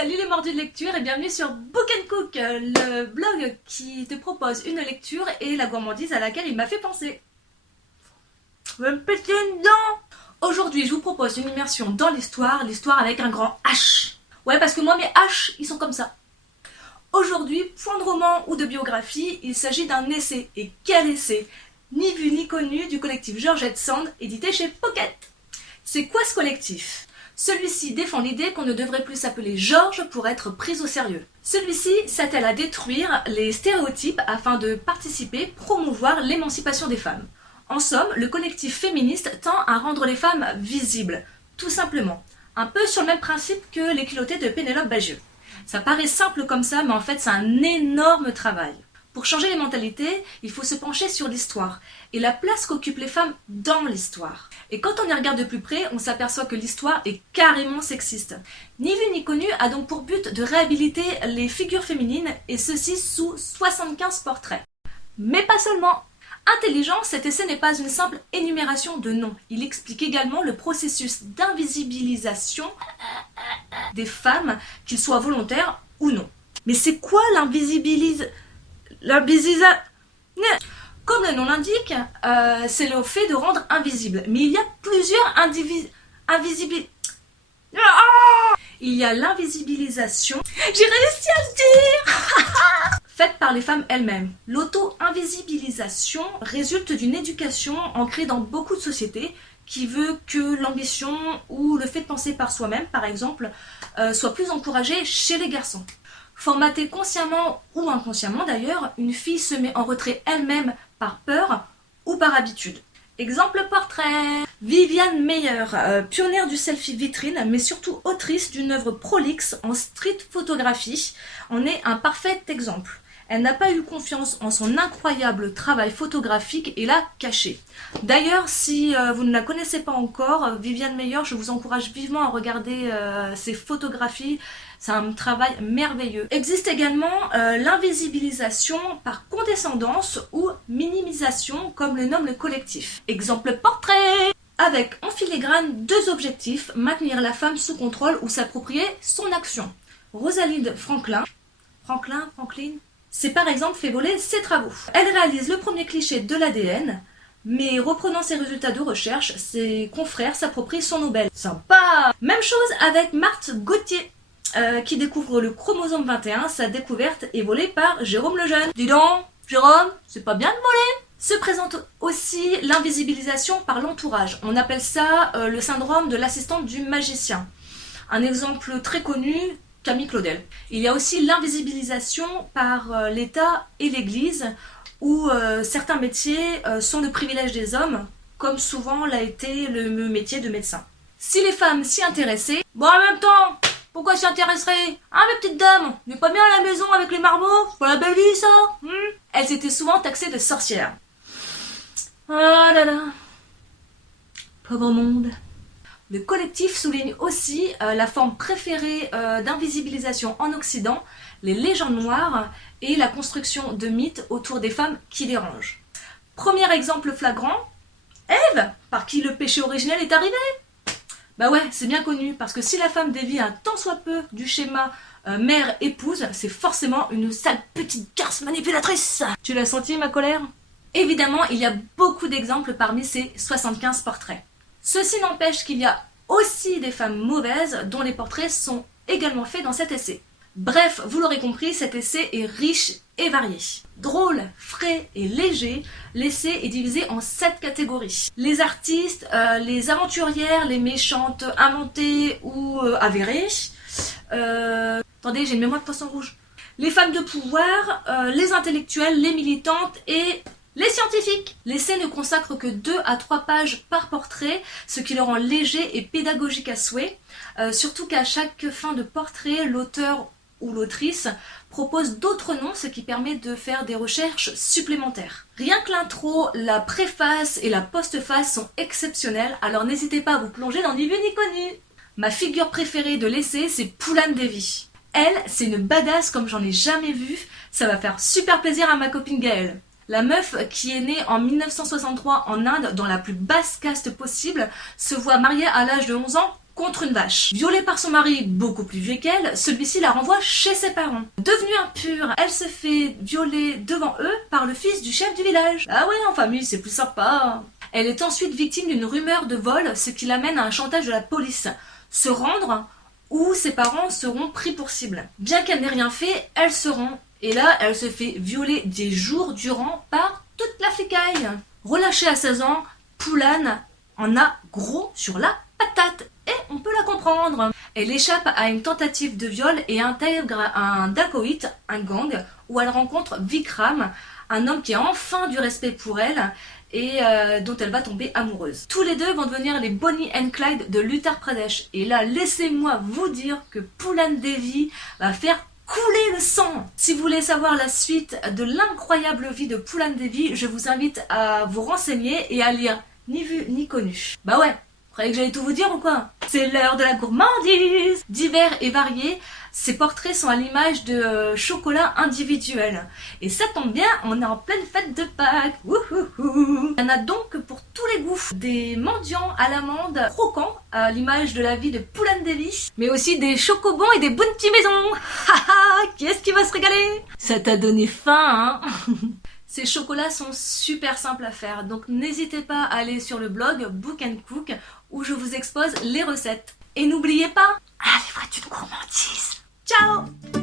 Salut les mordus de lecture et bienvenue sur Book & Cook, le blog qui te propose une lecture et la gourmandise à laquelle il m'a fait penser. Je vais me péter une dent. Aujourd'hui, je vous propose une immersion dans l'histoire avec un grand H. Ouais, parce que moi, mes H, ils sont comme ça. Aujourd'hui, point de roman ou de biographie, il s'agit d'un essai. Et quel essai! Ni vu ni connu du collectif Georgette Sand, édité chez Pocket. C'est quoi ce collectif? Celui-ci défend l'idée qu'on ne devrait plus s'appeler Georges pour être pris au sérieux. Celui-ci s'attelle à détruire les stéréotypes afin de participer, promouvoir l'émancipation des femmes. En somme, le collectif féministe tend à rendre les femmes visibles, tout simplement. Un peu sur le même principe que les culottées de Pénélope Bagieux. Ça paraît simple comme ça, mais en fait c'est un énorme travail. Pour changer les mentalités, il faut se pencher sur l'histoire et la place qu'occupent les femmes dans l'histoire. Et quand on y regarde de plus près, on s'aperçoit que l'histoire est carrément sexiste. Ni vu ni connu a donc pour but de réhabiliter les figures féminines et ceci sous 75 portraits. Mais pas seulement. Intelligent, cet essai n'est pas une simple énumération de noms. Il explique également le processus d'invisibilisation des femmes, qu'ils soient volontaires ou non. Mais c'est quoi Comme le nom l'indique, c'est le fait de rendre invisible. Mais il y a plusieurs Il y a l'invisibilisation. J'ai réussi à le dire. Faite par les femmes elles-mêmes. L'auto-invisibilisation résulte d'une éducation ancrée dans beaucoup de sociétés qui veut que l'ambition ou le fait de penser par soi-même, par exemple, soit plus encouragé chez les garçons. Formatée consciemment ou inconsciemment d'ailleurs, une fille se met en retrait elle-même par peur ou par habitude. Exemple portrait. Viviane Meyer, pionnière du selfie vitrine, mais surtout autrice d'une œuvre prolixe en street photographie, en est un parfait exemple. Elle n'a pas eu confiance en son incroyable travail photographique et l'a caché. D'ailleurs, si vous ne la connaissez pas encore, Viviane Meyer, je vous encourage vivement à regarder ses photographies. C'est un travail merveilleux. Existe également l'invisibilisation par condescendance ou minimisation, comme le nomme le collectif. Exemple portrait. Avec en filigrane deux objectifs, maintenir la femme sous contrôle ou s'approprier son action. Rosalind Franklin s'est par exemple fait voler ses travaux. Elle réalise le premier cliché de l'ADN, mais reprenant ses résultats de recherche, ses confrères s'approprient son Nobel. Sympa! Même chose avec Marthe Gauthier, qui découvre le chromosome 21, sa découverte est volée par Jérôme Lejeune. Dis donc, Jérôme, c'est pas bien de voler? Se présente aussi l'invisibilisation par l'entourage. On appelle ça le syndrome de l'assistante du magicien. Un exemple très connu, Camille Claudel. Il y a aussi l'invisibilisation par l'État et l'Église, où certains métiers sont le privilège des hommes, comme souvent l'a été le métier de médecin. Si les femmes s'y intéressaient, bon en même temps, pourquoi s'y intéresserait? Hein mes petites dames, on n'est pas bien à la maison avec les marmots? C'est pas la belle vie ça? Elles étaient souvent taxées de sorcières. Oh là là, pauvre monde. Le collectif souligne aussi la forme préférée d'invisibilisation en Occident, les légendes noires et la construction de mythes autour des femmes qui dérangent. Premier exemple flagrant, Ève, par qui le péché originel est arrivé. Bah ouais, c'est bien connu, parce que si la femme dévie un tant soit peu du schéma mère-épouse, c'est forcément une sale petite garce manipulatrice. Tu l'as senti ma colère? Évidemment, il y a beaucoup d'exemples parmi ces 75 portraits. Ceci n'empêche qu'il y a aussi des femmes mauvaises dont les portraits sont également faits dans cet essai. Bref, vous l'aurez compris, cet essai est riche et varié. Drôle, frais et léger, l'essai est divisé en 7 catégories. Les artistes, les aventurières, les méchantes inventées ou avérées. Attendez, j'ai une mémoire de poisson rouge. Les femmes de pouvoir, les intellectuelles, les militantes et les scientifiques. L'essai ne consacre que 2 à 3 pages par portrait, ce qui le rend léger et pédagogique à souhait, surtout qu'à chaque fin de portrait, l'auteur ou l'autrice propose d'autres noms, ce qui permet de faire des recherches supplémentaires. Rien que l'intro, la préface et la postface sont exceptionnelles, alors n'hésitez pas à vous plonger dans ni vu ni connu. Ma figure préférée de l'essai, c'est Poulan Devi. Elle, c'est une badass comme j'en ai jamais vu, ça va faire super plaisir à ma copine Gaëlle. La meuf, qui est née en 1963 en Inde, dans la plus basse caste possible, se voit mariée à l'âge de 11 ans contre une vache. Violée par son mari beaucoup plus vieux qu'elle, celui-ci la renvoie chez ses parents. Devenue impure, elle se fait violer devant eux par le fils du chef du village. Ah ouais, en famille, c'est plus sympa. Elle est ensuite victime d'une rumeur de vol, ce qui l'amène à un chantage de la police. Se rendre ou ses parents seront pris pour cible. Bien qu'elle n'ait rien fait, elle se rend. Et là, elle se fait violer des jours durant par toute la flicaille. Relâchée à 16 ans, Poulane en a gros sur la patate. Et on peut la comprendre. Elle échappe à une tentative de viol et intègre un dacoït, un gang, où elle rencontre Vikram, un homme qui a enfin du respect pour elle et dont elle va tomber amoureuse. Tous les deux vont devenir les Bonnie and Clyde de l'Uttar Pradesh. Et là, laissez-moi vous dire que Poulane Devi va faire couler le sang. Si vous voulez savoir la suite de l'incroyable vie de Poulane Devi, je vous invite à vous renseigner et à lire Ni vu ni connu. Bah ouais, vous croyez que j'allais tout vous dire ou quoi? C'est l'heure de la gourmandise. Divers et variés, ces portraits sont à l'image de chocolat individuel. Et ça tombe bien, on est en pleine fête de Pâques. Wouhouhou. Il y en a donc pour tous les goûts. Des mendiants à l'amande croquants, à l'image de la vie de Poulane Devi, mais aussi des chocobons et des bounty maison. Haha, qui est-ce qui va se régaler? Ça t'a donné faim, hein? Ces chocolats sont super simples à faire, donc n'hésitez pas à aller sur le blog Book & Cook où je vous expose les recettes. Et n'oubliez pas, allez, faites une gourmandise. Ciao!